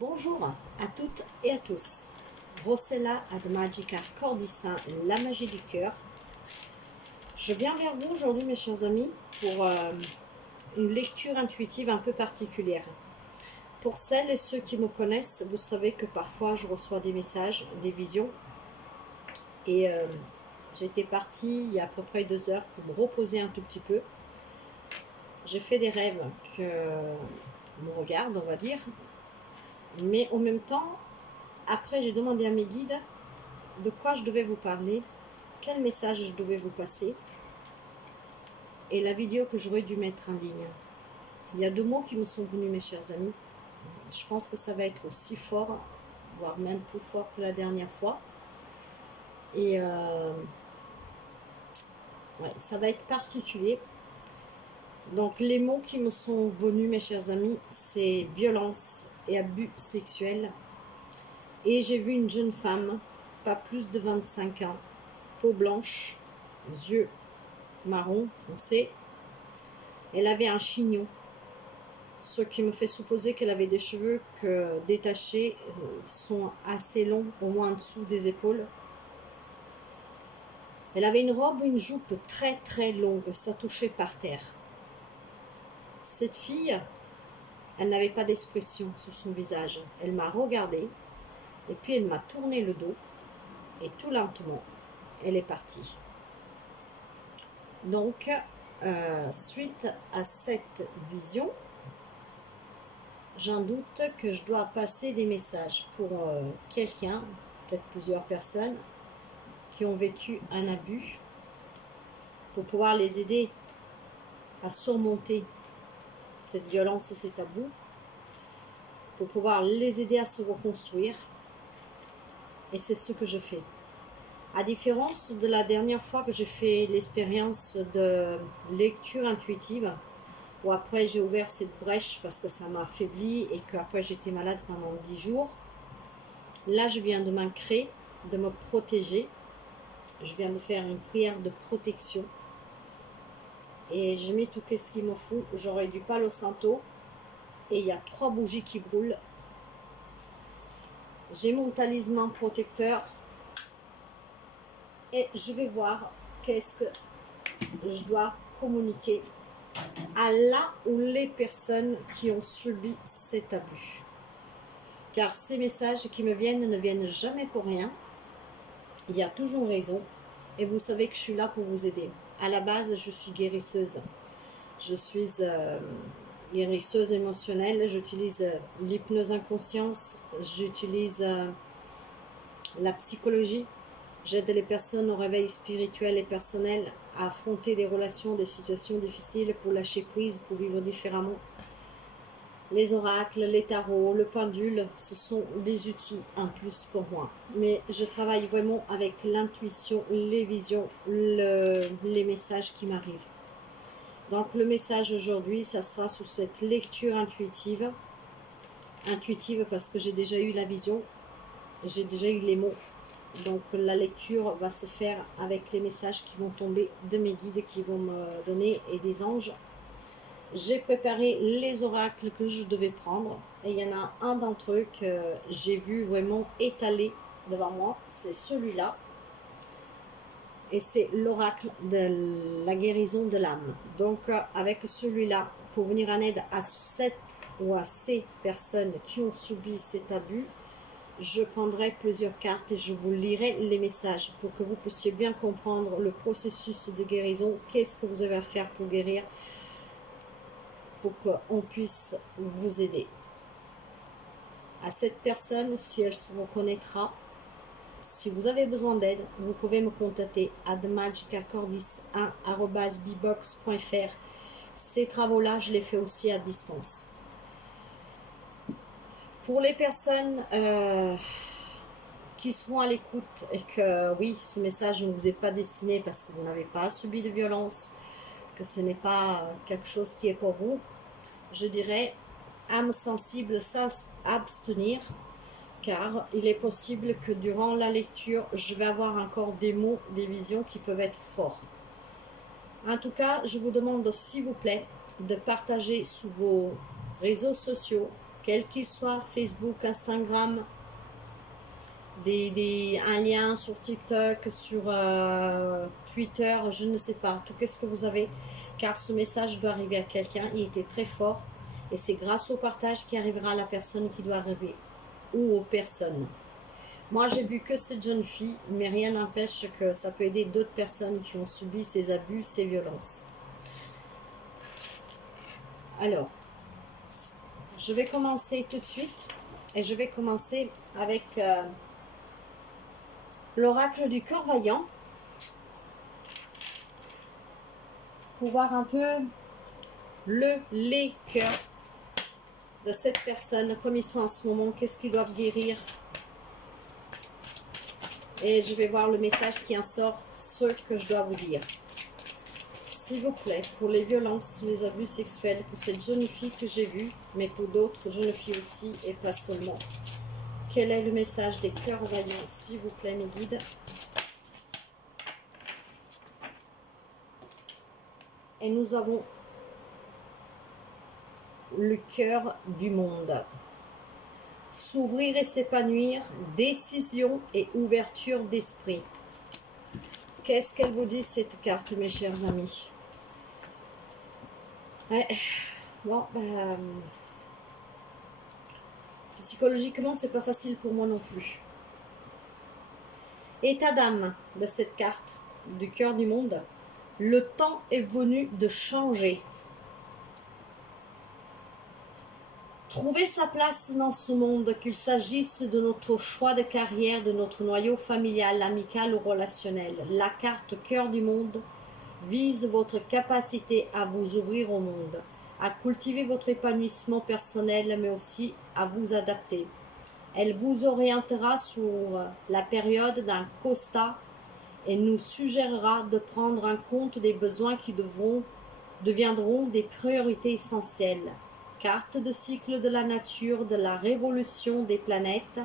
Bonjour à toutes et à tous. Rossella ad Magica Cordicin, la magie du cœur. Je viens vers vous aujourd'hui, mes chers amis, pour une lecture intuitive un peu particulière. Pour celles et ceux qui me connaissent, vous savez que parfois je reçois des messages, des visions. Et j'étais partie il y a à peu près 2 heures pour me reposer un tout petit peu. J'ai fait des rêves que me regardent, on va dire. Mais en même temps, après j'ai demandé à mes guides de quoi je devais vous parler, quel message je devais vous passer et la vidéo que j'aurais dû mettre en ligne. Il y a 2 mots qui me sont venus, mes chers amis. Je pense que ça va être aussi fort, voire même plus fort que la dernière fois. Et ouais, ça va être particulier. Donc les mots qui me sont venus, mes chers amis, c'est violence et abus sexuels. Et j'ai vu une jeune femme, pas plus de 25 ans, peau blanche, yeux marron foncé. Elle avait un chignon, ce qui me fait supposer qu'elle avait des cheveux détachés, sont assez longs, au moins en dessous des épaules. Elle avait une robe, une jupe très très longue, ça touchait par terre. Cette fille, elle n'avait pas d'expression sur son visage. Elle m'a regardée et puis elle m'a tourné le dos et tout lentement, elle est partie. Donc, suite à cette vision, j'en doute que je dois passer des messages pour quelqu'un, peut-être plusieurs personnes, qui ont vécu un abus, pour pouvoir les aider à surmonter cette violence et ces tabous, pour pouvoir les aider à se reconstruire. Et c'est ce que je fais. À différence de la dernière fois que j'ai fait l'expérience de lecture intuitive, où après j'ai ouvert cette brèche parce que ça m'a affaibli et qu'après j'étais malade pendant 10 jours. Là, je viens de m'ancrer, de me protéger. Je viens de faire une prière de protection. Et j'ai mis tout ce qu'il me faut. J'aurai du palo santo. Et il y a 3 bougies qui brûlent. J'ai mon talisman protecteur. Et je vais voir qu'est-ce que je dois communiquer à là où les personnes qui ont subi cet abus. Car ces messages qui me viennent ne viennent jamais pour rien. Il y a toujours raison. Et vous savez que je suis là pour vous aider. À la base, je suis guérisseuse. Je suis guérisseuse émotionnelle. J'utilise l'hypnose inconscience. J'utilise la psychologie. J'aide les personnes au réveil spirituel et personnel à affronter des relations, des situations difficiles pour lâcher prise, pour vivre différemment. Les oracles, les tarots, le pendule, ce sont des outils en plus pour moi. Mais je travaille vraiment avec l'intuition, les visions, les messages qui m'arrivent. Donc le message aujourd'hui, ça sera sous cette lecture intuitive. Intuitive parce que j'ai déjà eu la vision, j'ai déjà eu les mots. Donc la lecture va se faire avec les messages qui vont tomber de mes guides, qui vont me donner, et des anges. J'ai préparé les oracles que je devais prendre. Et il y en a un d'entre eux que j'ai vu vraiment étalé devant moi. C'est celui-là. Et c'est l'oracle de la guérison de l'âme. Donc avec celui-là, pour venir en aide à cette ou à ces personnes qui ont subi cet abus, je prendrai plusieurs cartes et je vous lirai les messages pour que vous puissiez bien comprendre le processus de guérison. Qu'est-ce que vous avez à faire pour guérir, pour qu'on puisse vous aider. À cette personne, si elle se reconnaîtra, si vous avez besoin d'aide, vous pouvez me contacter à themagicacordis1@bbox.fr. Ces travaux-là, je les fais aussi à distance. Pour les personnes qui seront à l'écoute et que, oui, ce message ne vous est pas destiné parce que vous n'avez pas subi de violence, que ce n'est pas quelque chose qui est pour vous, je dirais, âme sensible, s'abstenir, car il est possible que durant la lecture, je vais avoir encore des mots, des visions qui peuvent être forts. En tout cas, je vous demande, s'il vous plaît, de partager sur vos réseaux sociaux, quel qu'il soit, Facebook, Instagram, un lien sur TikTok, sur Twitter, je ne sais pas, tout qu'est-ce que vous avez, car ce message doit arriver à quelqu'un, il était très fort, et c'est grâce au partage qui arrivera à la personne qui doit arriver, ou aux personnes. Moi, j'ai vu que cette jeune fille, mais rien n'empêche que ça peut aider d'autres personnes qui ont subi ces abus, ces violences. Alors, je vais commencer tout de suite, et je vais commencer avec l'oracle du cœur vaillant, pour voir un peu les cœurs de cette personne, comme ils sont en ce moment, qu'est-ce qu'ils doivent guérir. Et je vais voir le message qui en sort, ce que je dois vous dire. S'il vous plaît, pour les violences, les abus sexuels, pour cette jeune fille que j'ai vue, mais pour d'autres jeunes filles aussi, et pas seulement. Quel est le message des cœurs vaillants, s'il vous plaît, mes guides? Et nous avons le cœur du monde. S'ouvrir et s'épanouir, décision et ouverture d'esprit. Qu'est-ce qu'elle vous dit, cette carte, mes chers amis? Ouais. Bon, psychologiquement, c'est pas facile pour moi non plus. État d'âme de cette carte du cœur du monde. Le temps est venu de changer. Trouver sa place dans ce monde, qu'il s'agisse de notre choix de carrière, de notre noyau familial, amical ou relationnel. La carte cœur du monde vise votre capacité à vous ouvrir au monde, à cultiver votre épanouissement personnel, mais aussi à vous adapter. Elle vous orientera sur la période d'un constat et nous suggérera de prendre en compte des besoins qui deviendront des priorités essentielles. Carte de cycle de la nature, de la révolution des planètes,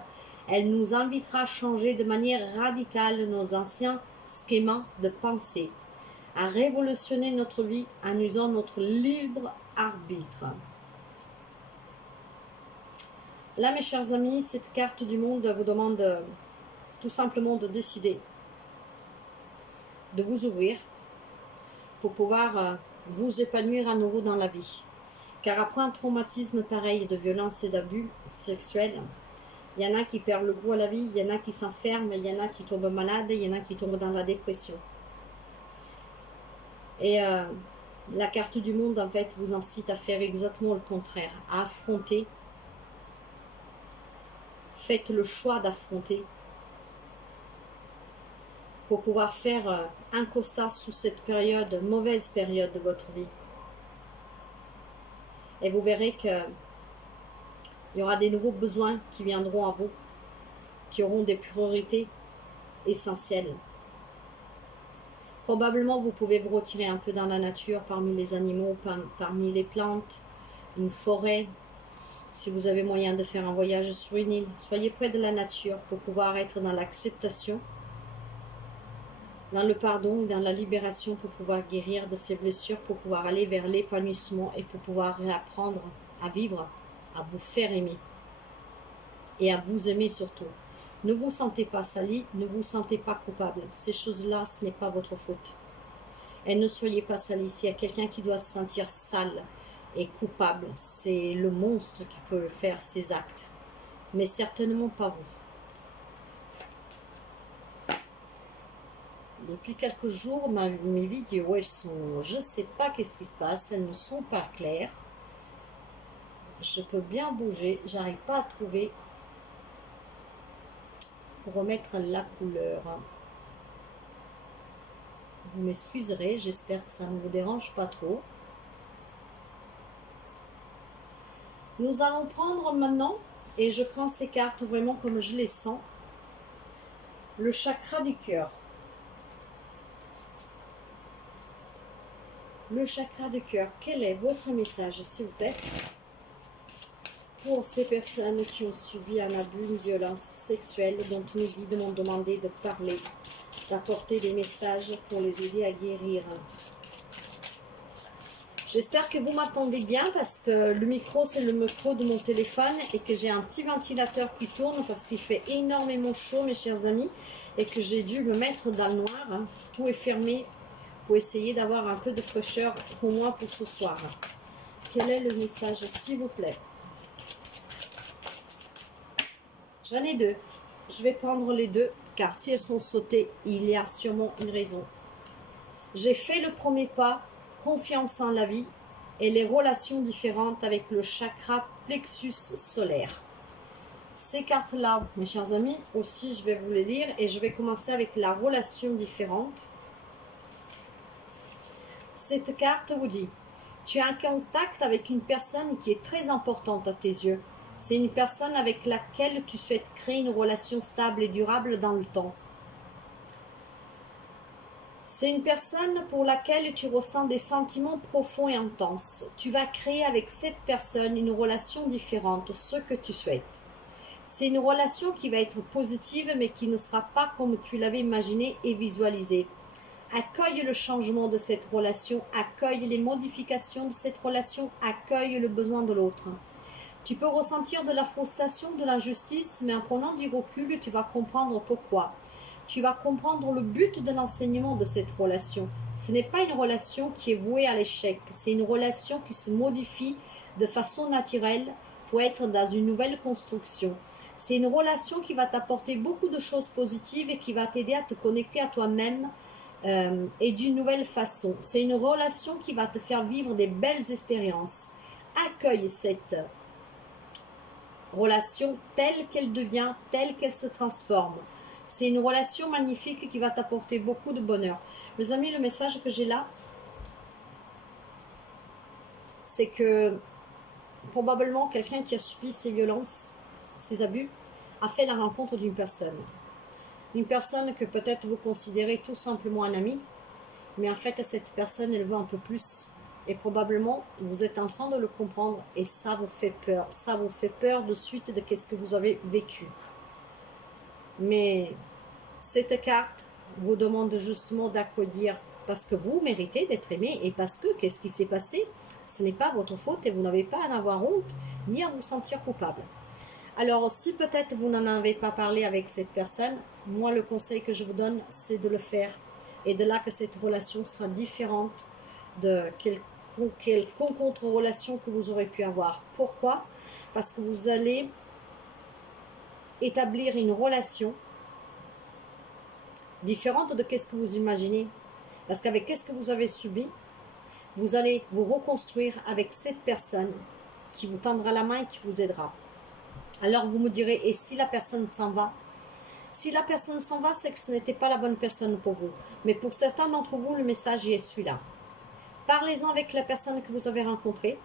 elle nous invitera à changer de manière radicale nos anciens schémas de pensée, à révolutionner notre vie en usant notre libre arbitre. Là, mes chers amis, cette carte du monde vous demande tout simplement de décider de vous ouvrir pour pouvoir vous épanouir à nouveau dans la vie. Car après un traumatisme pareil de violence et d'abus sexuels, il y en a qui perdent le goût à la vie, il y en a qui s'enferment, il y en a qui tombent malades, il y en a qui tombent dans la dépression. Et la carte du monde, en fait, vous incite à faire exactement le contraire, à affronter. Faites le choix d'affronter pour pouvoir faire un constat sous cette période, mauvaise période de votre vie. Et vous verrez qu'il y aura des nouveaux besoins qui viendront à vous, qui auront des priorités essentielles. Probablement, vous pouvez vous retirer un peu dans la nature, parmi les animaux, parmi les plantes, une forêt. Si vous avez moyen de faire un voyage sur une île, soyez près de la nature pour pouvoir être dans l'acceptation, dans le pardon et dans la libération, pour pouvoir guérir de ces blessures, pour pouvoir aller vers l'épanouissement et pour pouvoir réapprendre à vivre, à vous faire aimer et à vous aimer surtout. Ne vous sentez pas sali, ne vous sentez pas coupable. Ces choses-là, ce n'est pas votre faute. Et ne soyez pas sali. S'il y a quelqu'un qui doit se sentir sale et coupable, c'est le monstre qui peut faire ces actes, mais certainement pas vous. Depuis quelques jours, mes vidéos, elles sont, je ne sais pas qu'est-ce qui se passe, elles ne sont pas claires. Je peux bien bouger, j'arrive pas à trouver pour remettre la couleur. Vous m'excuserez, j'espère que ça ne vous dérange pas trop. Nous allons prendre maintenant, et je prends ces cartes vraiment comme je les sens, le chakra du cœur. Le chakra du cœur, quel est votre message, s'il vous plaît, pour ces personnes qui ont subi un abus, une violence sexuelle, dont mes guides m'ont demandé de parler, d'apporter des messages pour les aider à guérir. J'espère que vous m'entendez bien parce que le micro, c'est le micro de mon téléphone et que j'ai un petit ventilateur qui tourne parce qu'il fait énormément chaud, mes chers amis, et que j'ai dû le mettre dans le noir. Hein. Tout est fermé pour essayer d'avoir un peu de fraîcheur pour moi pour ce soir. Quel est le message, s'il vous plaît? J'en ai deux. Je vais prendre les deux car si elles sont sautées, il y a sûrement une raison. J'ai fait le premier pas, confiance en la vie et les relations différentes avec le chakra plexus solaire. Ces cartes-là, mes chers amis, aussi je vais vous les lire et je vais commencer avec la relation différente. Cette carte vous dit, tu as un contact avec une personne qui est très importante à tes yeux. C'est une personne avec laquelle tu souhaites créer une relation stable et durable dans le temps. C'est une personne pour laquelle tu ressens des sentiments profonds et intenses. Tu vas créer avec cette personne une relation différente, ce que tu souhaites. C'est une relation qui va être positive, mais qui ne sera pas comme tu l'avais imaginé et visualisé. Accueille le changement de cette relation, accueille les modifications de cette relation, accueille le besoin de l'autre. Tu peux ressentir de la frustration, de l'injustice, mais en prenant du recul, tu vas comprendre pourquoi. Tu vas comprendre le but de l'enseignement de cette relation. Ce n'est pas une relation qui est vouée à l'échec, c'est une relation qui se modifie de façon naturelle pour être dans une nouvelle construction. C'est une relation qui va t'apporter beaucoup de choses positives et qui va t'aider à te connecter à toi-même et d'une nouvelle façon. C'est une relation qui va te faire vivre des belles expériences. Accueille cette relation telle qu'elle devient, telle qu'elle se transforme. C'est une relation magnifique qui va t'apporter beaucoup de bonheur. Mes amis, le message que j'ai là, c'est que probablement quelqu'un qui a subi ces violences, ces abus, a fait la rencontre d'une personne. Une personne que peut-être vous considérez tout simplement un ami, mais en fait cette personne, elle veut un peu plus. Et probablement, vous êtes en train de le comprendre et ça vous fait peur. Ça vous fait peur de suite de ce que vous avez vécu. Mais cette carte vous demande justement d'accueillir parce que vous méritez d'être aimé et parce que qu'est-ce qui s'est passé? Ce n'est pas votre faute et vous n'avez pas à en avoir honte ni à vous sentir coupable. Alors si peut-être vous n'en avez pas parlé avec cette personne, moi le conseil que je vous donne c'est de le faire. Et de là que cette relation sera différente de quelconque autre relation que vous aurez pu avoir. Pourquoi? Parce que vous allez établir une relation différente de ce que vous imaginez. Parce qu'avec ce que vous avez subi, vous allez vous reconstruire avec cette personne qui vous tendra la main et qui vous aidera. Alors vous me direz, et si la personne s'en va? Si la personne s'en va, c'est que ce n'était pas la bonne personne pour vous. Mais pour certains d'entre vous, le message est celui-là. Parlez-en avec la personne que vous avez rencontrée.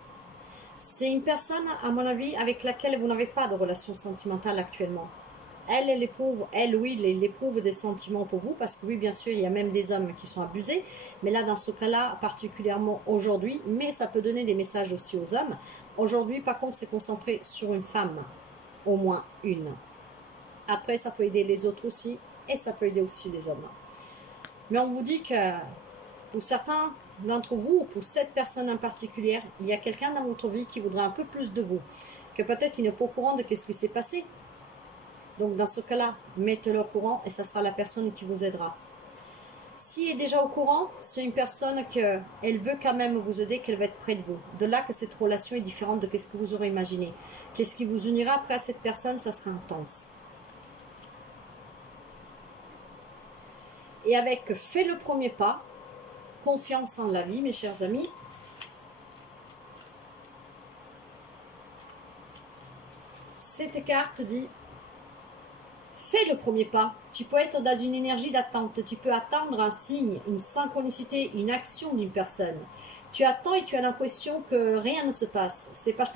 C'est une personne, à mon avis, avec laquelle vous n'avez pas de relation sentimentale actuellement. Elle éprouve, oui, elle éprouve des sentiments pour vous, parce que oui, bien sûr, il y a même des hommes qui sont abusés, mais là, dans ce cas-là, particulièrement aujourd'hui, mais ça peut donner des messages aussi aux hommes. Aujourd'hui, par contre, c'est concentré sur une femme, au moins une. Après, ça peut aider les autres aussi, et ça peut aider aussi les hommes. Mais on vous dit que, pour certains d'entre vous, ou pour cette personne en particulier, il y a quelqu'un dans votre vie qui voudrait un peu plus de vous, que peut-être il n'est pas au courant de ce qui s'est passé. Donc dans ce cas-là, mettez-le au courant et ça sera la personne qui vous aidera. S'il est déjà au courant, c'est une personne qu'elle veut quand même vous aider, qu'elle va être près de vous. De là que cette relation est différente de ce que vous aurez imaginé. Qu'est-ce qui vous unira après à cette personne, ça sera intense. Et avec fais le premier pas, confiance en la vie, mes chers amis. Cette carte dit fais le premier pas. Tu peux être dans une énergie d'attente. Tu peux attendre un signe, une synchronicité, une action d'une personne. Tu attends et tu as l'impression que rien ne se passe. C'est parce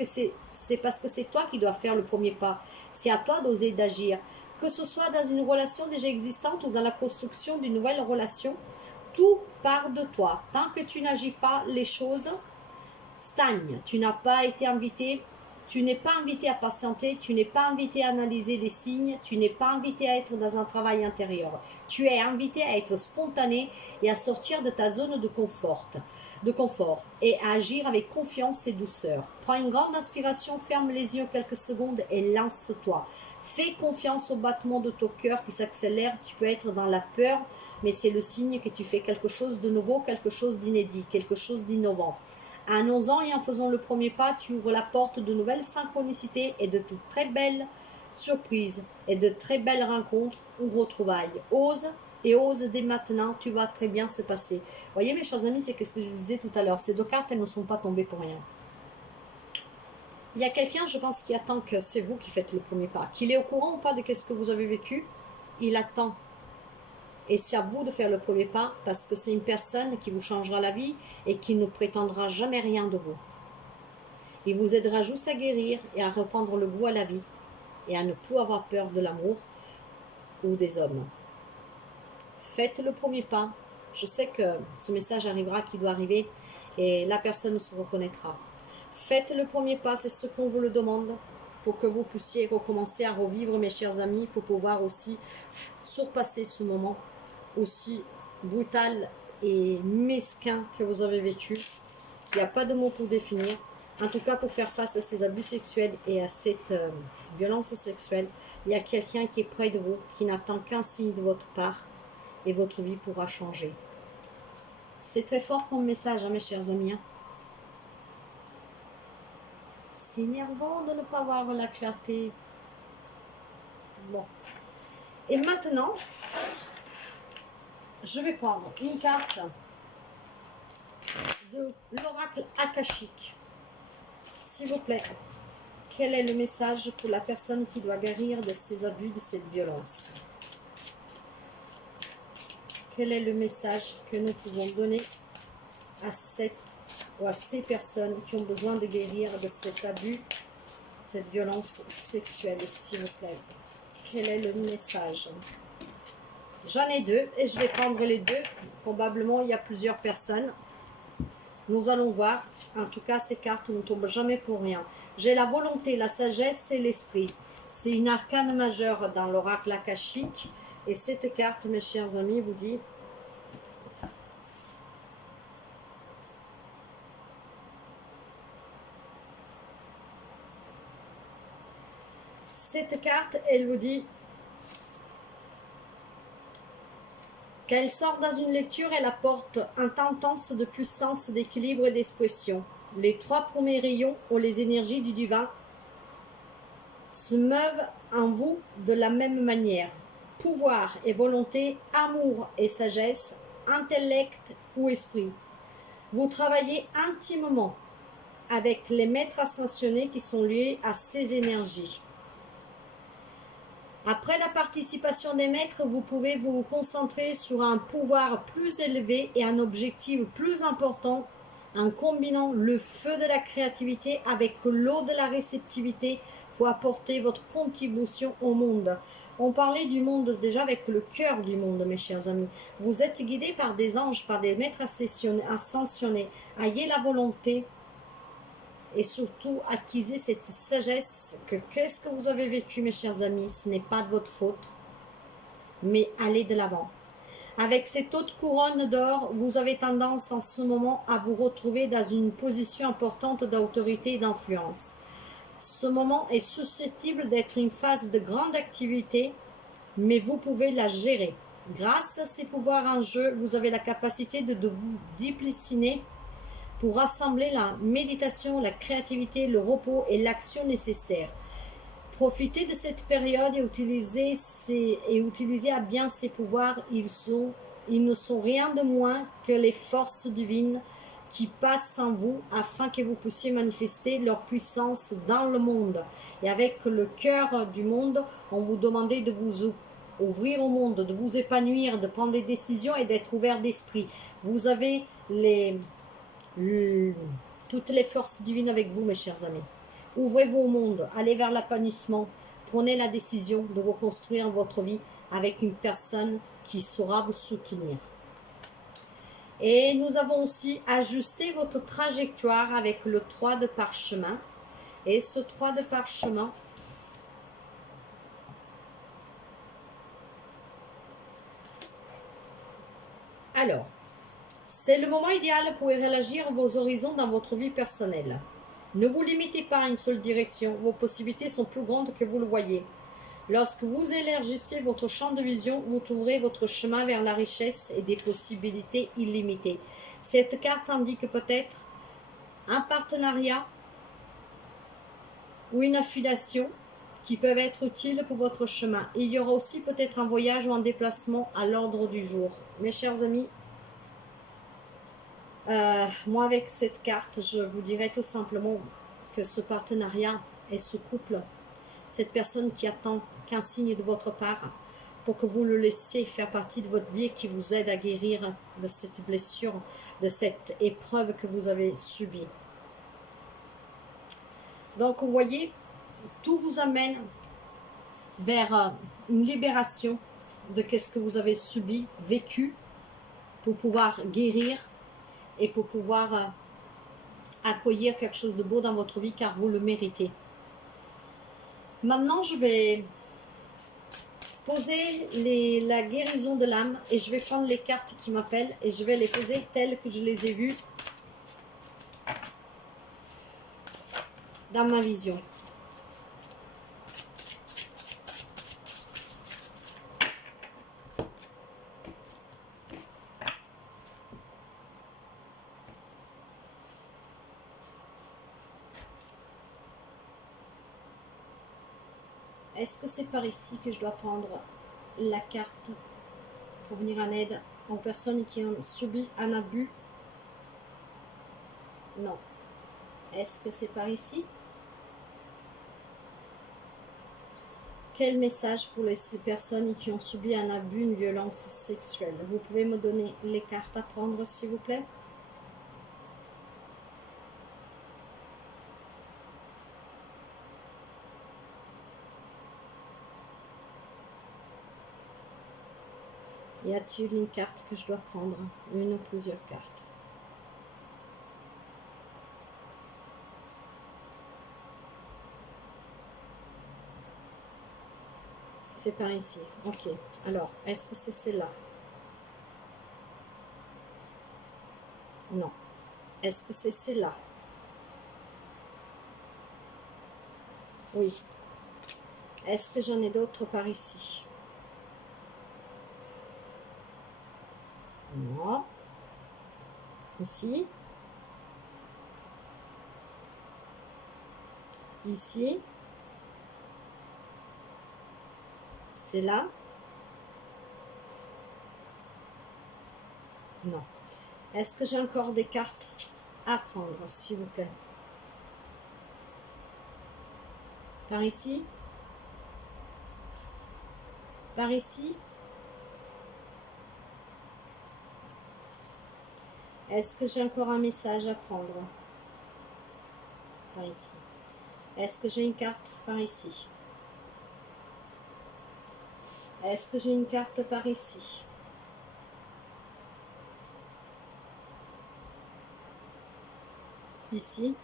que c'est toi qui dois faire le premier pas. C'est à toi d'oser d'agir. Que ce soit dans une relation déjà existante ou dans la construction d'une nouvelle relation, tout part de toi. Tant que tu n'agis pas, les choses stagnent. Tu n'as pas été invité, Tu n'es pas invité à patienter, tu n'es pas invité à analyser les signes, tu n'es pas invité à être dans un travail intérieur. Tu es invité à être spontané et à sortir de ta zone de confort et à agir avec confiance et douceur. Prends une grande inspiration, ferme les yeux quelques secondes et lance-toi. Fais confiance au battement de ton cœur qui s'accélère. Tu peux être dans la peur, mais c'est le signe que tu fais quelque chose de nouveau, quelque chose d'inédit, quelque chose d'innovant. En osant et en faisant le premier pas, tu ouvres la porte de nouvelles synchronicités et de très belles surprises et de très belles rencontres ou retrouvailles. Ose et ose dès maintenant, tu vas très bien se passer. Vous voyez mes chers amis, c'est ce que je vous disais tout à l'heure. Ces deux cartes, elles ne sont pas tombées pour rien. Il y a quelqu'un, je pense, qui attend que c'est vous qui faites le premier pas. Qu'il est au courant ou pas de ce que vous avez vécu, il attend. Et c'est à vous de faire le premier pas parce que c'est une personne qui vous changera la vie et qui ne prétendra jamais rien de vous. Il vous aidera juste à guérir et à reprendre le goût à la vie et à ne plus avoir peur de l'amour ou des hommes. Faites le premier pas. Je sais que ce message arrivera qui doit arriver et la personne se reconnaîtra. Faites le premier pas, c'est ce qu'on vous le demande pour que vous puissiez recommencer à revivre, mes chers amis, pour pouvoir aussi surpasser ce moment aussi brutal et mesquin que vous avez vécu, qu'il n'y a pas de mots pour définir. En tout cas, pour faire face à ces abus sexuels et à cette violence sexuelle, il y a quelqu'un qui est près de vous, qui n'attend qu'un signe de votre part, et votre vie pourra changer. C'est très fort comme message, hein, mes chers amis. C'est énervant de ne pas avoir la clarté. Bon. Et maintenant, je vais prendre une carte de l'oracle akashique. S'il vous plaît, quel est le message pour la personne qui doit guérir de ces abus, de cette violence? Quel est le message que nous pouvons donner à cette ou à ces personnes qui ont besoin de guérir de cet abus, cette violence sexuelle, s'il vous plaît? Quel est le message? J'en ai deux et je vais prendre les deux. Probablement, il y a plusieurs personnes. Nous allons voir. En tout cas, ces cartes ne tombent jamais pour rien. J'ai la volonté, la sagesse et l'esprit. C'est une arcane majeure dans l'oracle akashique. Et cette carte, mes chers amis, vous dit... Cette carte, elle vous dit qu'elle sort dans une lecture, elle apporte un temps intense de puissance, d'équilibre et d'expression. Les trois premiers rayons ou les énergies du divin se meuvent en vous de la même manière. Pouvoir et volonté, amour et sagesse, intellect ou esprit. Vous travaillez intimement avec les maîtres ascensionnés qui sont liés à ces énergies. Après la participation des maîtres, vous pouvez vous concentrer sur un pouvoir plus élevé et un objectif plus important en combinant le feu de la créativité avec l'eau de la réceptivité pour apporter votre contribution au monde. On parlait du monde déjà avec le cœur du monde, mes chers amis. Vous êtes guidés par des anges, par des maîtres ascensionnés. Ayez la volonté et surtout acquisez cette sagesse que qu'est-ce que vous avez vécu, mes chers amis, ce n'est pas de votre faute, mais allez de l'avant. Avec cette haute couronne d'or, vous avez tendance en ce moment à vous retrouver dans une position importante d'autorité et d'influence. Ce moment est susceptible d'être une phase de grande activité, mais vous pouvez la gérer. Grâce à ces pouvoirs en jeu, vous avez la capacité de vous discipliner pour rassembler la méditation, la créativité, le repos et l'action nécessaire. Profitez de cette période et utilisez à bien ces pouvoirs. Ils ne sont rien de moins que les forces divines qui passent en vous afin que vous puissiez manifester leur puissance dans le monde. Et avec le cœur du monde, on vous demandait de vous ouvrir au monde, de vous épanouir, de prendre des décisions et d'être ouvert d'esprit. Vous avez toutes les forces divines avec vous, mes chers amis. Ouvrez-vous au monde, allez vers l'épanouissement, prenez la décision de reconstruire votre vie avec une personne qui saura vous soutenir. Et nous avons aussi ajusté votre trajectoire avec le 3 de parchemin. Et ce 3 de parchemin. Alors, c'est le moment idéal pour élargir vos horizons dans votre vie personnelle. Ne vous limitez pas à une seule direction, vos possibilités sont plus grandes que vous le voyez. Lorsque vous élargissez votre champ de vision, vous trouverez votre chemin vers la richesse et des possibilités illimitées. Cette carte indique peut-être un partenariat ou une affiliation qui peuvent être utiles pour votre chemin. Il y aura aussi peut-être un voyage ou un déplacement à l'ordre du jour. Mes chers amis, moi avec cette carte, je vous dirais tout simplement que ce partenariat et ce couple, cette personne qui attend qu'un signe de votre part pour que vous le laissiez faire partie de votre vie et qui vous aide à guérir de cette blessure, de cette épreuve que vous avez subie. Donc, vous voyez, tout vous amène vers une libération de ce que vous avez subi, vécu, pour pouvoir guérir et pour pouvoir accueillir quelque chose de beau dans votre vie, car vous le méritez. Maintenant, je vais poser la guérison de l'âme et je vais prendre les cartes qui m'appellent et je vais les poser telles que je les ai vues dans ma vision. Est-ce que c'est par ici que je dois prendre la carte pour venir en aide aux personnes qui ont subi un abus? Non. Est-ce que c'est par ici? Quel message pour les personnes qui ont subi un abus, une violence sexuelle? Vous pouvez me donner les cartes à prendre, s'il vous plaît? Y a-t-il une carte que je dois prendre? Une ou plusieurs cartes? C'est par ici. Ok. Alors, est-ce que c'est celle-là? Non. Est-ce que c'est celle-là? Oui. Est-ce que j'en ai d'autres par ici? Non. Ici. Ici. C'est là. Non. Est-ce que j'ai encore des cartes à prendre, s'il vous plaît? Par ici? Par ici? Est-ce que j'ai encore un message à prendre? Par ici. Est-ce que j'ai une carte par ici? Est-ce que j'ai une carte par ici? Ici.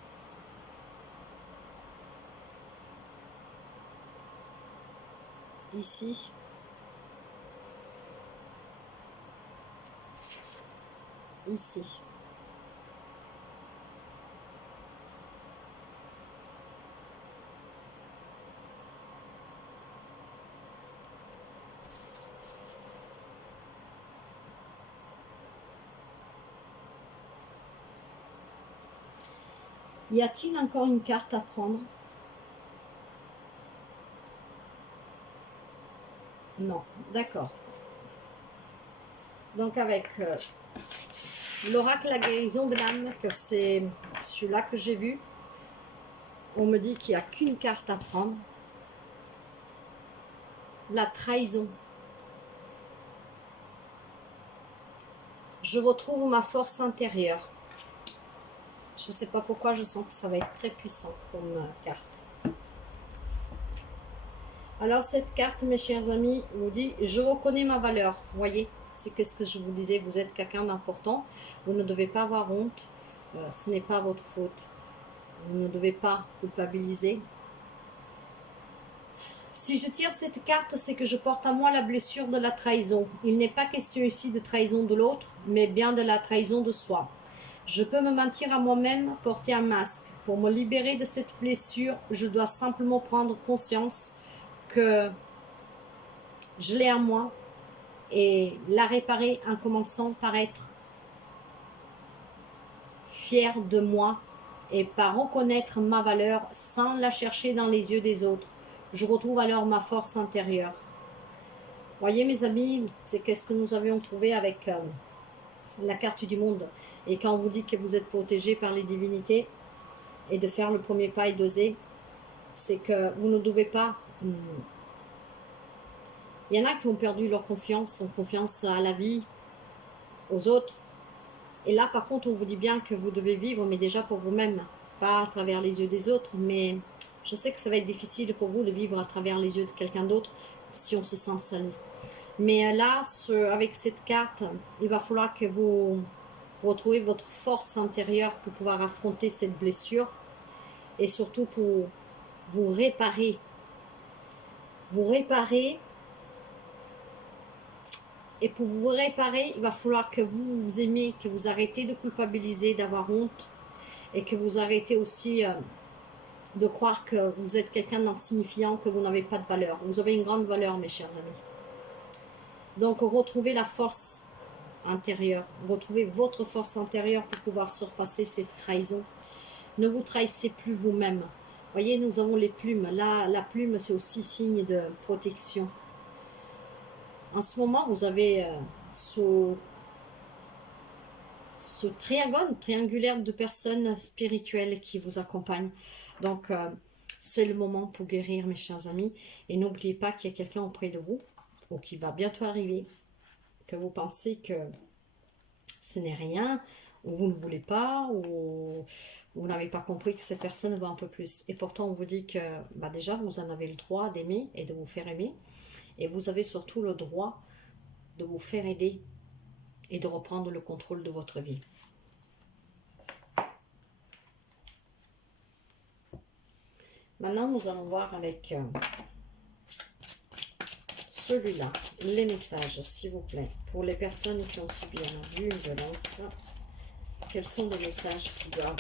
Ici. Ici. Y a-t-il encore une carte à prendre? Non, d'accord. Donc avec l'oracle la guérison de l'âme, que c'est celui-là que j'ai vu, on me dit qu'il n'y a qu'une carte à prendre. La trahison. Je retrouve ma force intérieure. Je ne sais pas pourquoi, je sens que ça va être très puissant comme carte. Alors cette carte, mes chers amis, vous dit « Je reconnais ma valeur ». Vous voyez, c'est ce que je vous disais, vous êtes quelqu'un d'important. Vous ne devez pas avoir honte, ce n'est pas votre faute. Vous ne devez pas culpabiliser. Si je tire cette carte, c'est que je porte à moi la blessure de la trahison. Il n'est pas question ici de trahison de l'autre, mais bien de la trahison de soi. Je peux me mentir à moi-même, porter un masque. Pour me libérer de cette blessure, je dois simplement prendre conscience que je l'ai en moi et la réparer en commençant par être fier de moi et par reconnaître ma valeur sans la chercher dans les yeux des autres. Je retrouve alors ma force intérieure. Voyez mes amis, c'est qu'est-ce que nous avions trouvé avec la carte du monde. Et quand on vous dit que vous êtes protégé par les divinités et de faire le premier pas et d'oser, c'est que vous ne devez pas... Il y en a qui ont perdu leur confiance, ont confiance à la vie, aux autres. Et là, par contre, on vous dit bien que vous devez vivre, mais déjà pour vous-même, pas à travers les yeux des autres. Mais je sais que ça va être difficile pour vous de vivre à travers les yeux de quelqu'un d'autre si on se sent sali. Mais là, avec cette carte, il va falloir que vous retrouvez votre force intérieure pour pouvoir affronter cette blessure et surtout pour vous réparer. Vous réparer. Et pour vous réparer, il va falloir que vous vous aimez, que vous arrêtez de culpabiliser, d'avoir honte et que vous arrêtez aussi de croire que vous êtes quelqu'un d'insignifiant, que vous n'avez pas de valeur. Vous avez une grande valeur, mes chers amis. Donc, retrouvez la force intérieure. Retrouvez votre force intérieure pour pouvoir surpasser cette trahison. Ne vous trahissez plus vous-même. Voyez, nous avons les plumes. Là, la plume, c'est aussi signe de protection. En ce moment, vous avez ce triangulaire de personnes spirituelles qui vous accompagnent. Donc, c'est le moment pour guérir, mes chers amis. Et n'oubliez pas qu'il y a quelqu'un auprès de vous, ou qui va bientôt arriver, que vous pensez que ce n'est rien, ou vous ne voulez pas, ou vous n'avez pas compris que cette personne va un peu plus. Et pourtant, on vous dit que déjà, vous en avez le droit d'aimer et de vous faire aimer. Et vous avez surtout le droit de vous faire aider et de reprendre le contrôle de votre vie. Maintenant, nous allons voir avec celui-là, les messages, s'il vous plaît, pour les personnes qui ont subi un abus, une violence. Quels sont les messages qu'ils doivent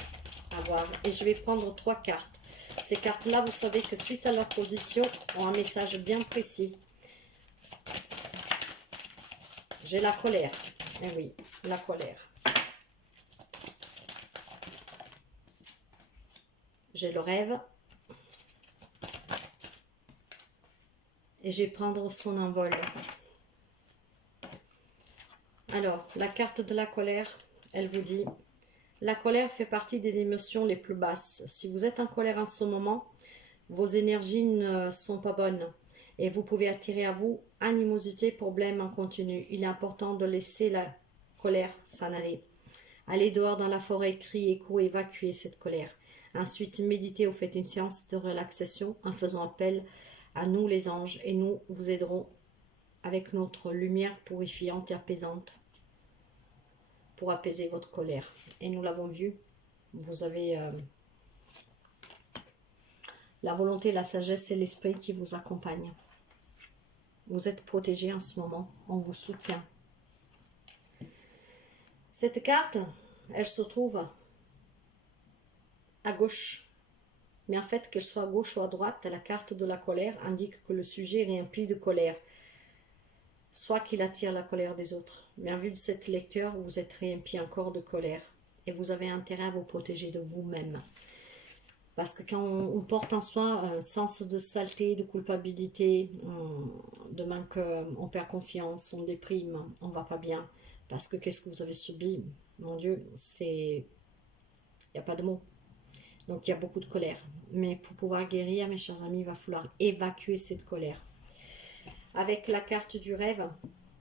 avoir? Et je vais prendre 3 cartes. Ces cartes-là, vous savez que suite à leur position, ont un message bien précis. J'ai la colère. Eh oui, la colère. J'ai le rêve. Et je vais prendre son envol. Alors, la carte de la colère, elle vous dit, la colère fait partie des émotions les plus basses. Si vous êtes en colère en ce moment, vos énergies ne sont pas bonnes. Et vous pouvez attirer à vous animosité, problème en continu. Il est important de laisser la colère s'en aller. Allez dehors dans la forêt, criez, courez, évacuez cette colère. Ensuite, méditez ou faites une séance de relaxation en faisant appel à nous les anges et nous vous aiderons avec notre lumière purifiante et apaisante pour apaiser votre colère. Et nous l'avons vu, vous avez la volonté, la sagesse et l'esprit qui vous accompagnent. Vous êtes protégés en ce moment, on vous soutient. Cette carte, elle se trouve à gauche. Mais en fait, qu'elle soit à gauche ou à droite, la carte de la colère indique que le sujet est rempli de colère. Soit qu'il attire la colère des autres. Mais en vue de cette lecture, vous êtes rempli encore de colère. Et vous avez intérêt à vous protéger de vous-même. Parce que quand on porte en soi un sens de saleté, de culpabilité, de manque, on perd confiance, on déprime, on va pas bien. Parce que qu'est-ce que vous avez subi? Mon Dieu, c'est... Il n'y a pas de mots. Donc il y a beaucoup de colère. Mais pour pouvoir guérir, mes chers amis, il va falloir évacuer cette colère. Avec la carte du rêve,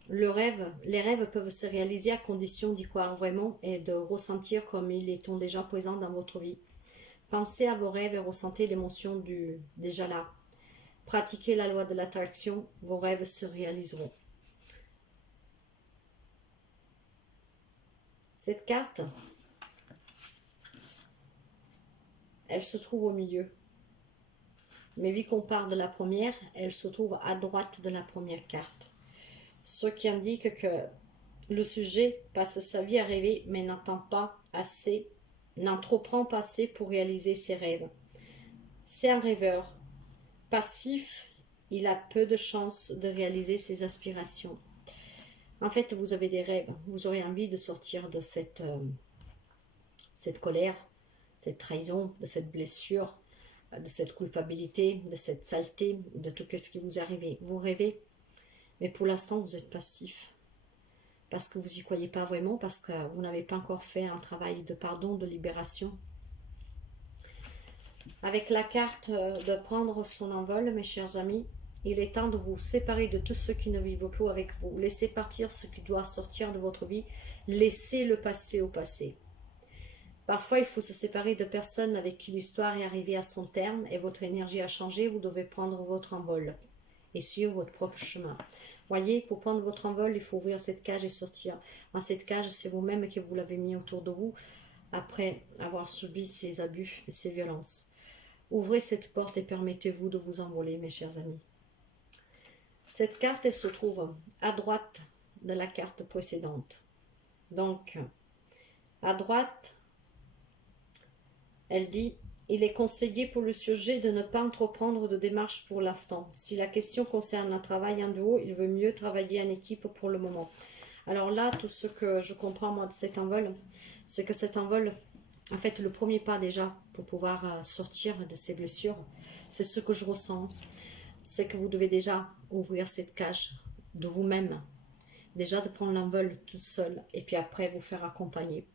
les rêves peuvent se réaliser à condition d'y croire vraiment et de ressentir comme ils étant déjà présents dans votre vie. Pensez à vos rêves et ressentez l'émotion du déjà là. Pratiquez la loi de l'attraction, vos rêves se réaliseront. Cette carte, elle se trouve au milieu. Mais vu qu'on part de la première, elle se trouve à droite de la première carte. Ce qui indique que le sujet passe sa vie à rêver, mais n'entend pas assez, n'entreprend pas assez pour réaliser ses rêves. C'est un rêveur. Passif, il a peu de chances de réaliser ses aspirations. En fait, vous avez des rêves. Vous aurez envie de sortir de cette colère, cette trahison, de cette blessure, de cette culpabilité, de cette saleté, de tout ce qui vous est arrivé. Vous rêvez, mais pour l'instant, vous êtes passif. Parce que vous n'y croyez pas vraiment, parce que vous n'avez pas encore fait un travail de pardon, de libération. Avec la carte de prendre son envol, mes chers amis, il est temps de vous séparer de tout ce qui ne vibre plus avec vous. Laissez partir ce qui doit sortir de votre vie. Laissez le passé au passé. Parfois, il faut se séparer de personnes avec qui l'histoire est arrivée à son terme et votre énergie a changé. Vous devez prendre votre envol et suivre votre propre chemin. Voyez, pour prendre votre envol, il faut ouvrir cette cage et sortir. Dans cette cage, c'est vous-même qui vous l'avez mis autour de vous après avoir subi ces abus et ces violences. Ouvrez cette porte et permettez-vous de vous envoler, mes chers amis. Cette carte, elle se trouve à droite de la carte précédente. Donc, à droite, elle dit « Il est conseillé pour le sujet de ne pas entreprendre de démarche pour l'instant. Si la question concerne un travail en duo, il veut mieux travailler en équipe pour le moment. » Alors là, tout ce que je comprends moi de cet envol, c'est que cet envol, en fait, le premier pas déjà pour pouvoir sortir de ces blessures, c'est ce que je ressens. C'est que vous devez déjà ouvrir cette cage de vous-même. Déjà de prendre l'envol toute seule et puis après vous faire accompagner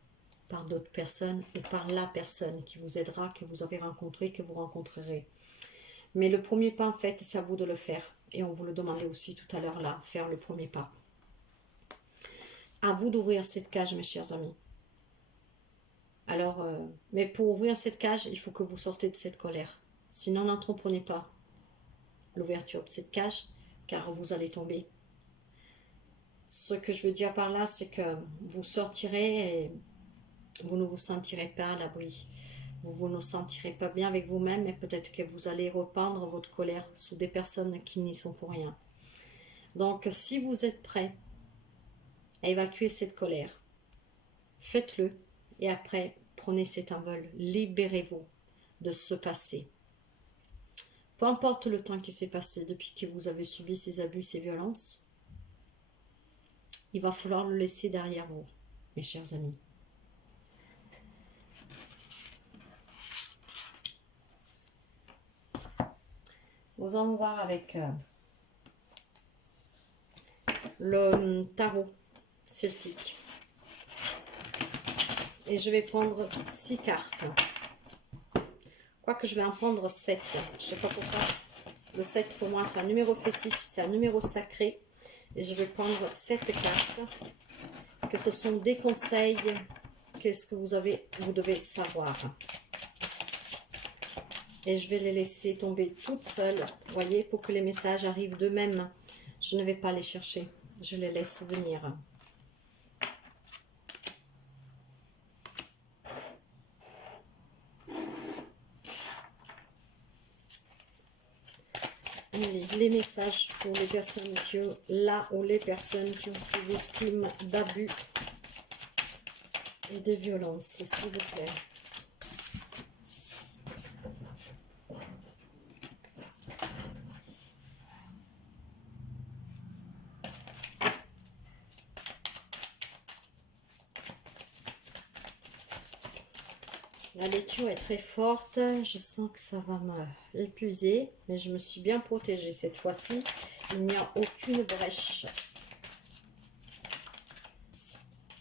par d'autres personnes ou par la personne qui vous aidera, que vous avez rencontré, que vous rencontrerez. Mais le premier pas, en fait, c'est à vous de le faire. Et on vous le demandait aussi tout à l'heure là, faire le premier pas. À vous d'ouvrir cette cage, mes chers amis. Alors, mais pour ouvrir cette cage, il faut que vous sortez de cette colère. Sinon, n'entreprenez pas l'ouverture de cette cage, car vous allez tomber. Ce que je veux dire par là, c'est que vous sortirez et vous ne vous sentirez pas à l'abri. Vous ne sentirez pas bien avec vous-même et peut-être que vous allez repeindre votre colère sous des personnes qui n'y sont pour rien. Donc, si vous êtes prêt à évacuer cette colère, faites-le et après, prenez cet envol. Libérez-vous de ce passé. Peu importe le temps qui s'est passé depuis que vous avez subi ces abus, ces violences, il va falloir le laisser derrière vous, mes chers amis. Nous allons voir avec le tarot celtique. Et je vais prendre 6 cartes. Quoique je vais en prendre 7. Je ne sais pas pourquoi. Le 7 pour moi c'est un numéro fétiche, c'est un numéro sacré. Et je vais prendre 7 cartes. Que ce sont des conseils. Qu'est-ce que vous devez savoir. Et je vais les laisser tomber toutes seules. Vous voyez, pour que les messages arrivent d'eux-mêmes. Je ne vais pas les chercher. Je les laisse venir. Les messages pour les personnes qui ont, là où les personnes qui ont été victimes d'abus et de violences, s'il vous plaît. La lecture est très forte, je sens que ça va m'épuiser, mais je me suis bien protégée cette fois-ci. Il n'y a aucune brèche.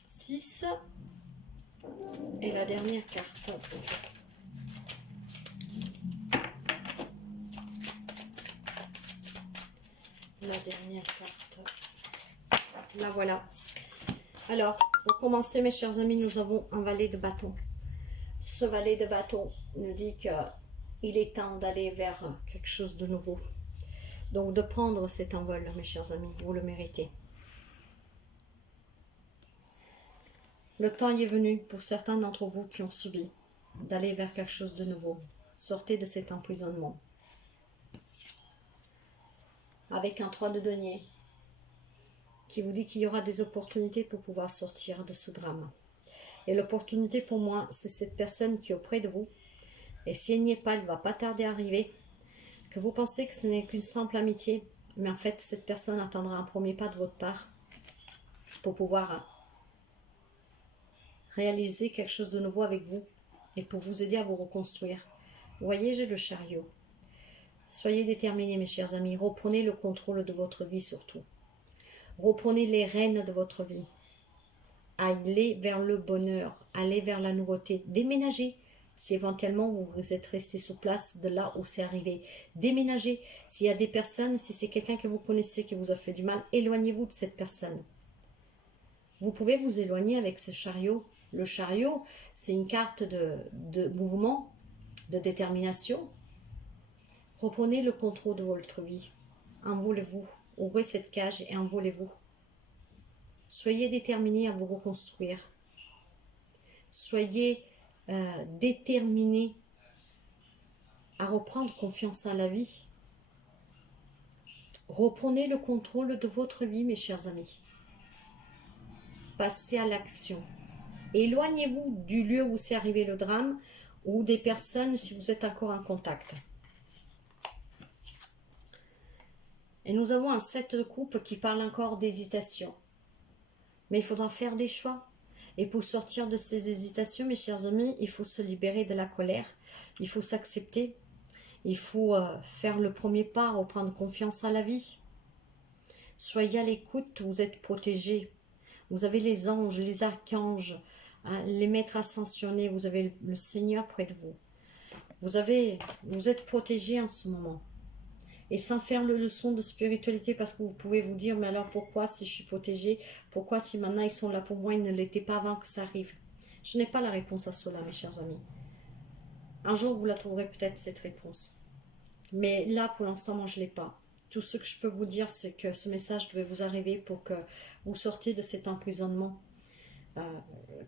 6 et la dernière carte. La dernière carte. La voilà. Alors, pour commencer, mes chers amis, nous avons un valet de bâton. Ce valet de bâton nous dit qu'il est temps d'aller vers quelque chose de nouveau. Donc de prendre cet envol, mes chers amis, vous le méritez. Le temps y est venu pour certains d'entre vous qui ont subi d'aller vers quelque chose de nouveau. Sortez de cet emprisonnement. Avec un 3 de denier qui vous dit qu'il y aura des opportunités pour pouvoir sortir de ce drame. Et l'opportunité pour moi, c'est cette personne qui est auprès de vous. Et si elle n'y est pas, elle ne va pas tarder à arriver. Que vous pensez que ce n'est qu'une simple amitié, mais en fait, cette personne attendra un premier pas de votre part pour pouvoir réaliser quelque chose de nouveau avec vous et pour vous aider à vous reconstruire. Vous voyez, j'ai le chariot. Soyez déterminés, mes chers amis. Reprenez le contrôle de votre vie surtout. Reprenez les rênes de votre vie. Allez vers le bonheur, allez vers la nouveauté. Déménagez si éventuellement vous êtes resté sur place de là où c'est arrivé. Déménagez. S'il y a des personnes, si c'est quelqu'un que vous connaissez qui vous a fait du mal, éloignez-vous de cette personne. Vous pouvez vous éloigner avec ce chariot. Le chariot, c'est une carte de mouvement, de détermination. Reprenez le contrôle de votre vie. Envolez-vous. Ouvrez cette cage et envolez-vous. Soyez déterminés à vous reconstruire. Soyez déterminés à reprendre confiance en la vie. Reprenez le contrôle de votre vie, mes chers amis. Passez à l'action. Éloignez-vous du lieu où s'est arrivé le drame ou des personnes si vous êtes encore en contact. Et nous avons un 7 de coupe qui parle encore d'hésitation. Mais il faudra faire des choix. Et pour sortir de ces hésitations, mes chers amis, il faut se libérer de la colère. Il faut s'accepter. Il faut faire le premier pas, reprendre confiance en la vie. Soyez à l'écoute, vous êtes protégés. Vous avez les anges, les archanges, hein, les maîtres ascensionnés, vous avez le Seigneur près de vous. Vous êtes protégés en ce moment. Et sans faire le leçon de spiritualité, parce que vous pouvez vous dire, mais alors pourquoi si je suis protégée, pourquoi si maintenant ils sont là pour moi, ils ne l'étaient pas avant que ça arrive? Je n'ai pas la réponse à cela, mes chers amis. Un jour, vous la trouverez peut-être, cette réponse. Mais là, pour l'instant, moi, je ne l'ai pas. Tout ce que je peux vous dire, c'est que ce message devait vous arriver pour que vous sortiez de cet emprisonnement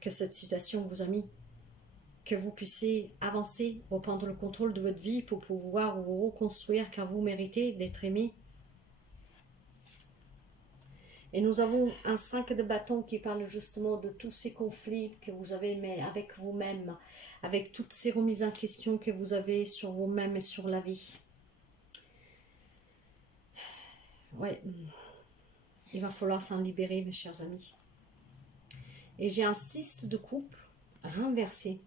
que cette situation vous a mis. Que vous puissiez avancer, reprendre le contrôle de votre vie pour pouvoir vous reconstruire, car vous méritez d'être aimé. Et nous avons un 5 de bâton qui parle justement de tous ces conflits que vous avez mais avec vous-même, avec toutes ces remises en question que vous avez sur vous-même et sur la vie. Ouais, il va falloir s'en libérer, mes chers amis. Et j'ai un 6 de coupe renversé.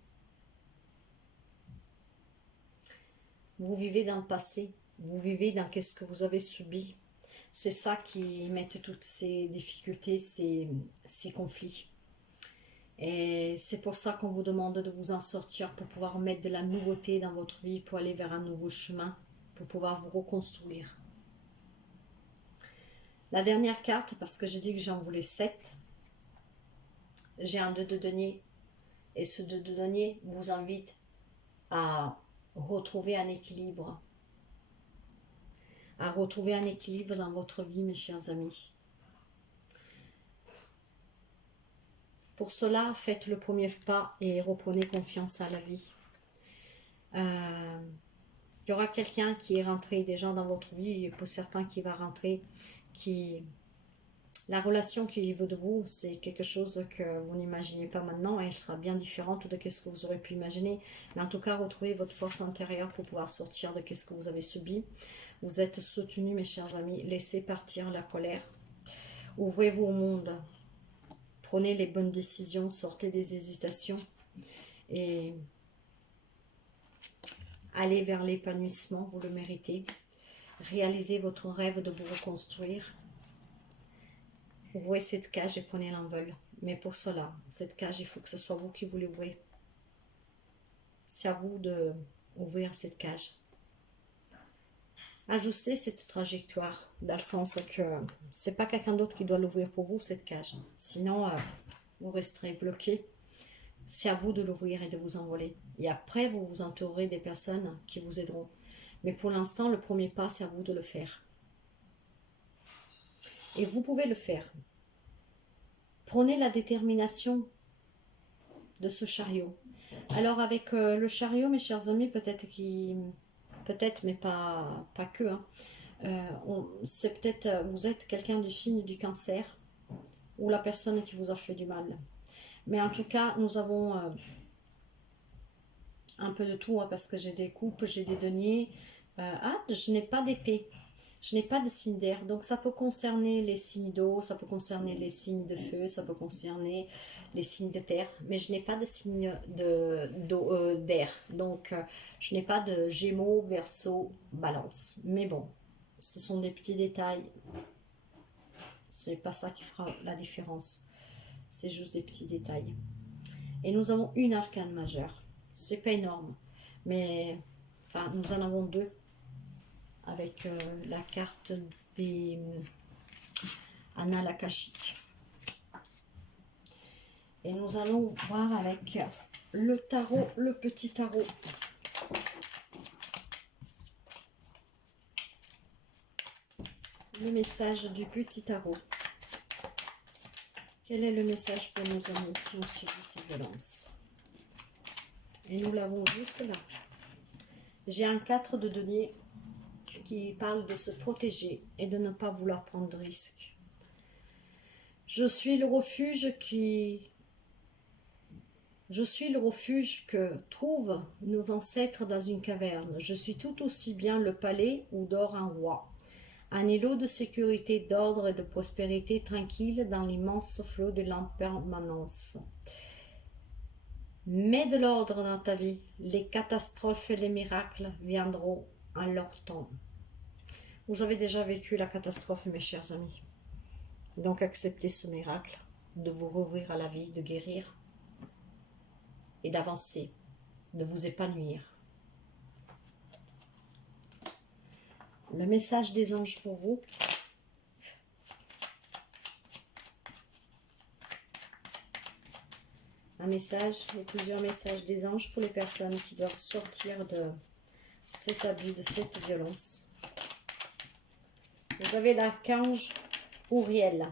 Vous vivez dans le passé, vous vivez dans qu'est-ce que vous avez subi. C'est ça qui met toutes ces difficultés, ces conflits. Et c'est pour ça qu'on vous demande de vous en sortir pour pouvoir mettre de la nouveauté dans votre vie, pour aller vers un nouveau chemin, pour pouvoir vous reconstruire. La dernière carte, parce que j'ai dit que j'en voulais 7, j'ai un 2 de denier. Et ce 2 de denier vous invite à retrouver un équilibre. À retrouver un équilibre dans votre vie, mes chers amis. Pour cela, faites le premier pas et reprenez confiance à la vie. Il y aura quelqu'un qui est rentré, des gens dans votre vie, et pour certains qui va rentrer, la relation qu'il veut de vous, c'est quelque chose que vous n'imaginez pas maintenant, et elle sera bien différente de ce que vous aurez pu imaginer. Mais en tout cas, retrouvez votre force intérieure pour pouvoir sortir de ce que vous avez subi. Vous êtes soutenus, mes chers amis. Laissez partir la colère. Ouvrez-vous au monde. Prenez les bonnes décisions. Sortez des hésitations. Et allez vers l'épanouissement. Vous le méritez. Réalisez votre rêve de vous reconstruire. Ouvrez cette cage et prenez l'envol. Mais pour cela, cette cage, il faut que ce soit vous qui vous l'ouvrez. C'est à vous d'ouvrir cette cage. Ajustez cette trajectoire, dans le sens que c'est pas quelqu'un d'autre qui doit l'ouvrir pour vous, cette cage. Sinon, vous resterez bloqué. C'est à vous de l'ouvrir et de vous envoler. Et après, vous vous entourerez des personnes qui vous aideront. Mais pour l'instant, le premier pas, c'est à vous de le faire. Et vous pouvez le faire. Prenez la détermination de ce chariot. Alors avec le chariot, mes chers amis, peut-être, mais pas que, hein, c'est peut-être, vous êtes quelqu'un du signe du cancer, ou la personne qui vous a fait du mal. Mais en tout cas, nous avons un peu de tout, hein, parce que j'ai des coupes, j'ai des deniers. Je n'ai pas d'épée. Je n'ai pas de signe d'air, donc ça peut concerner les signes d'eau, ça peut concerner les signes de feu, ça peut concerner les signes de terre, mais je n'ai pas de signe d'air. Donc je n'ai pas de Gémeaux, Verseau, Balance. Mais bon, ce sont des petits détails. C'est pas ça qui fera la différence. C'est juste des petits détails. Et nous avons une arcane majeure. C'est pas énorme, mais enfin nous en avons deux, avec la carte des Annales Akashiques. Et nous allons voir avec le tarot, le petit tarot. Le message du petit tarot. Quel est le message pour nos amis qui ont subi ces violences? Et nous l'avons juste là. J'ai un 4 de denier qui parle de se protéger et de ne pas vouloir prendre de risques. Je suis le refuge que trouvent nos ancêtres dans une caverne. Je suis tout aussi bien le palais où dort un roi. Un îlot de sécurité, d'ordre et de prospérité tranquille dans l'immense flot de l'impermanence. Mets de l'ordre dans ta vie. Les catastrophes et les miracles viendront en leur temps. Vous avez déjà vécu la catastrophe, mes chers amis. Donc acceptez ce miracle de vous rouvrir à la vie, de guérir et d'avancer, de vous épanouir. Le message des anges pour vous. Un message et plusieurs messages des anges pour les personnes qui doivent sortir de cet abus, de cette violence. Vous avez l'archange Uriel.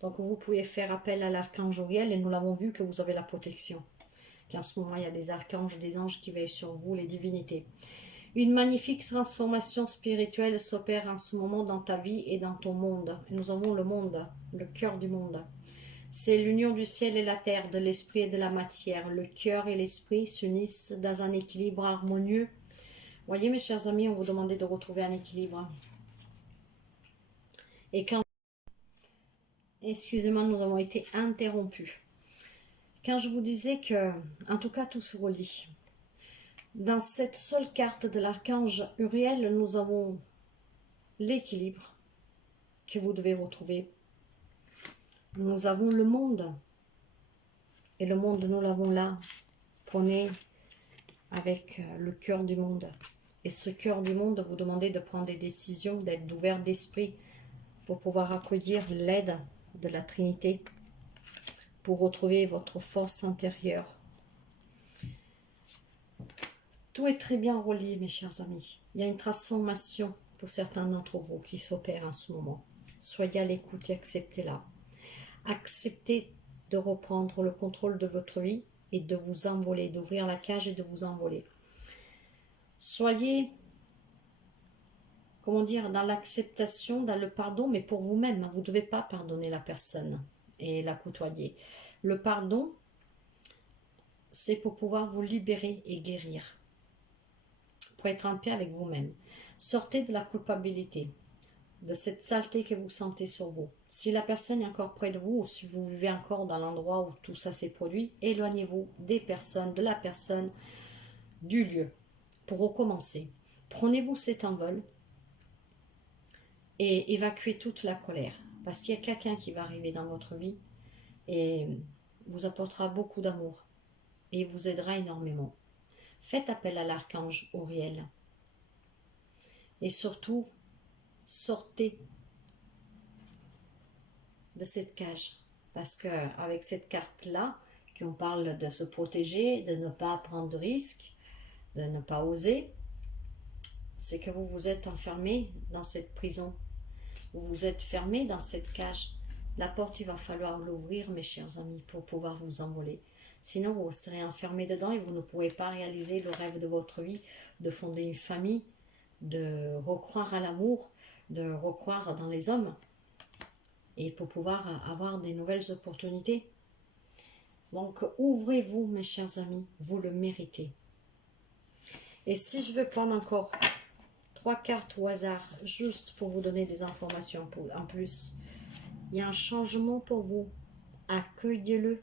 Donc vous pouvez faire appel à l'archange Uriel et nous l'avons vu que vous avez la protection. Qu'en ce moment il y a des archanges, des anges qui veillent sur vous, les divinités. Une magnifique transformation spirituelle s'opère en ce moment dans ta vie et dans ton monde. Nous avons le monde, le cœur du monde. C'est l'union du ciel et la terre, de l'esprit et de la matière. Le cœur et l'esprit s'unissent dans un équilibre harmonieux. Voyez mes chers amis, on vous demandait de retrouver un équilibre. Et quand... Excusez-moi, nous avons été interrompus. Quand je vous disais que, en tout cas, tout se relie. Dans cette seule carte de l'archange Uriel, nous avons l'équilibre que vous devez retrouver. Nous avons le monde. Et le monde, nous l'avons là. Prenez avec le cœur du monde. Et ce cœur du monde, vous demandez de prendre des décisions, d'être ouvert d'esprit pour pouvoir accueillir l'aide de la Trinité, pour retrouver votre force intérieure. Tout est très bien relié, mes chers amis. Il y a une transformation pour certains d'entre vous qui s'opère en ce moment. Soyez à l'écoute et acceptez-la. Acceptez de reprendre le contrôle de votre vie et de vous envoler, d'ouvrir la cage et de vous envoler. Soyez, comment dire, dans l'acceptation, dans le pardon, mais pour vous-même. Vous ne devez pas pardonner la personne et la côtoyer. Le pardon, c'est pour pouvoir vous libérer et guérir. Pour être en paix avec vous-même. Sortez de la culpabilité, de cette saleté que vous sentez sur vous. Si la personne est encore près de vous, ou si vous vivez encore dans l'endroit où tout ça s'est produit, éloignez-vous des personnes, de la personne, du lieu, pour recommencer. Prenez-vous cet envol et évacuez toute la colère, parce qu'il y a quelqu'un qui va arriver dans votre vie et vous apportera beaucoup d'amour et vous aidera énormément. Faites appel à l'archange Uriel. Et surtout, sortez de cette cage. Parce qu'avec cette carte-là, qu'on parle de se protéger, de ne pas prendre de risques, de ne pas oser, c'est que vous vous êtes enfermé dans cette prison. Vous vous êtes fermé dans cette cage. La porte, il va falloir l'ouvrir, mes chers amis, pour pouvoir vous envoler. Sinon, vous serez enfermé dedans et vous ne pourrez pas réaliser le rêve de votre vie, de fonder une famille, de recroire à l'amour, de recroire dans les hommes et pour pouvoir avoir des nouvelles opportunités. Donc, ouvrez-vous, mes chers amis, vous le méritez. Et si je veux prendre encore 3 cartes au hasard, juste pour vous donner des informations en plus, il y a un changement pour vous. Accueillez-le.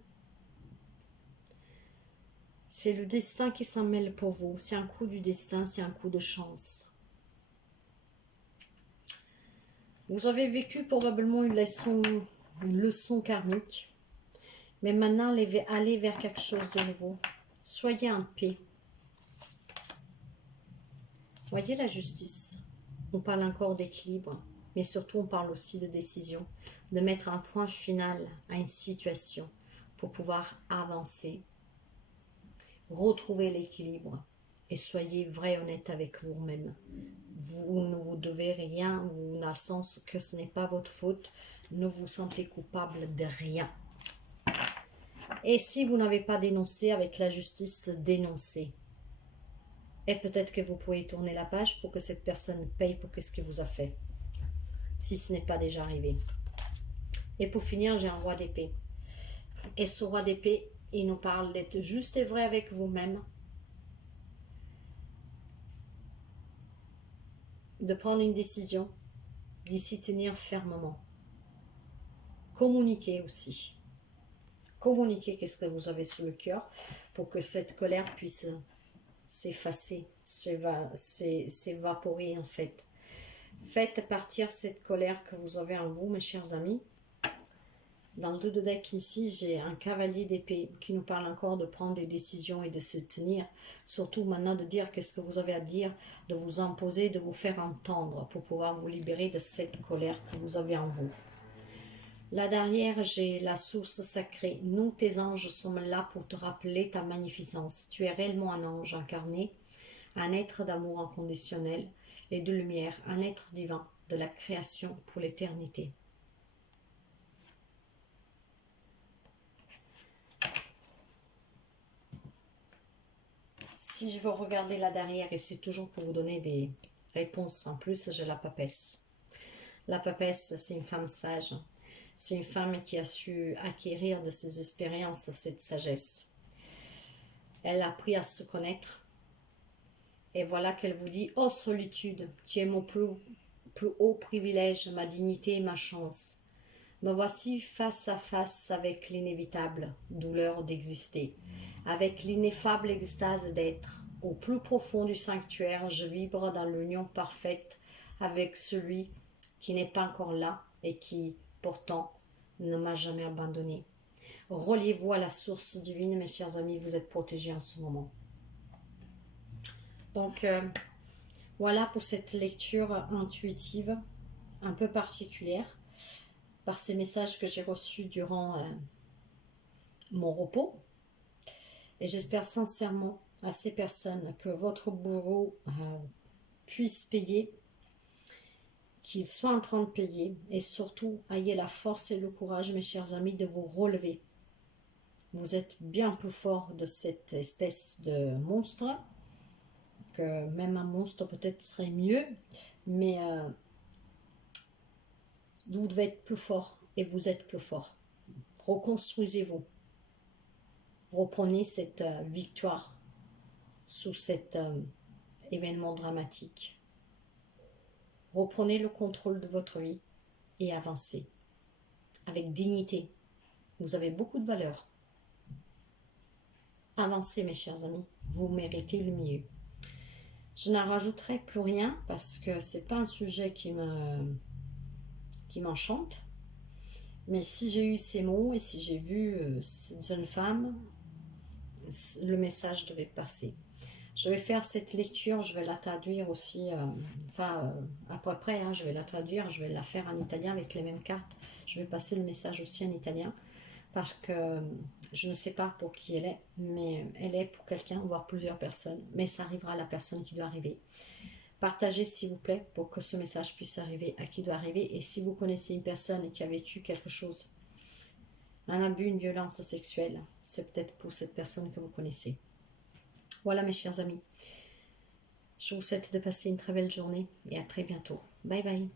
C'est le destin qui s'en mêle pour vous. C'est un coup du destin, c'est un coup de chance. Vous avez vécu probablement une leçon karmique. Mais maintenant, allez vers quelque chose de nouveau. Soyez en paix. Voyez la justice. On parle encore d'équilibre, mais surtout on parle aussi de décision, de mettre un point final à une situation pour pouvoir avancer. Retrouvez l'équilibre et soyez vrai honnête avec vous-même. Vous ne vous devez rien, vous n'avez sens que ce n'est pas votre faute. Ne vous sentez coupable de rien. Et si vous n'avez pas dénoncé avec la justice, dénoncez. Et peut-être que vous pourriez tourner la page pour que cette personne paye pour ce qu'il vous a fait. Si ce n'est pas déjà arrivé. Et pour finir, j'ai un roi d'épée. Et ce roi d'épée, il nous parle d'être juste et vrai avec vous-même. De prendre une décision, d'y s'y tenir fermement. Communiquez aussi. Communiquez qu'est-ce que vous avez sur le cœur pour que cette colère puisse s'effacer, s'évaporer en fait. Faites partir cette colère que vous avez en vous, mes chers amis. Dans le dos de deck ici, j'ai un cavalier d'épée qui nous parle encore de prendre des décisions et de se tenir. Surtout maintenant de dire qu'est-ce que vous avez à dire, de vous imposer, de vous faire entendre pour pouvoir vous libérer de cette colère que vous avez en vous. Là derrière, j'ai la source sacrée. Nous, tes anges, sommes là pour te rappeler ta magnificence. Tu es réellement un ange incarné, un être d'amour inconditionnel et de lumière, un être divin de la création pour l'éternité. Si je veux regarder là derrière, et c'est toujours pour vous donner des réponses en plus, j'ai la papesse. La papesse, c'est une femme sage. C'est une femme qui a su acquérir de ses expériences cette sagesse. Elle a appris à se connaître. Et voilà qu'elle vous dit, ô solitude, tu es mon plus haut privilège, ma dignité et ma chance. Me voici face à face avec l'inévitable douleur d'exister, avec l'ineffable extase d'être. Au plus profond du sanctuaire, je vibre dans l'union parfaite avec celui qui n'est pas encore là et qui, pourtant, ne m'a jamais abandonné. Reliez-vous à la source divine, mes chers amis, vous êtes protégés en ce moment. Donc, voilà pour cette lecture intuitive, un peu particulière, par ces messages que j'ai reçus durant mon repos. Et j'espère sincèrement à ces personnes que votre bourreau puisse payer, qu'il soit en train de payer, et surtout, ayez la force et le courage, mes chers amis, de vous relever. Vous êtes bien plus fort de cette espèce de monstre, que même un monstre peut-être serait mieux, mais vous devez être plus fort, et vous êtes plus fort. Reconstruisez-vous. Reprenez cette victoire sous cet événement dramatique. Reprenez le contrôle de votre vie et avancez avec dignité. Vous avez beaucoup de valeur. Avancez, mes chers amis. Vous méritez le mieux. Je n'en rajouterai plus rien parce que c'est pas un sujet qui m'enchante. Mais si j'ai eu ces mots et si j'ai vu cette jeune femme, le message devait passer. Je vais faire cette lecture, je vais la traduire aussi, à peu près, je vais la traduire, je vais la faire en italien avec les mêmes cartes. Je vais passer le message aussi en italien, parce que je ne sais pas pour qui elle est, mais elle est pour quelqu'un, voire plusieurs personnes. Mais ça arrivera à la personne qui doit arriver. Partagez s'il vous plaît, pour que ce message puisse arriver à qui doit arriver. Et si vous connaissez une personne qui a vécu quelque chose un abus, une violence sexuelle. C'est peut-être pour cette personne que vous connaissez. Voilà mes chers amis. Je vous souhaite de passer une très belle journée et à très bientôt. Bye bye.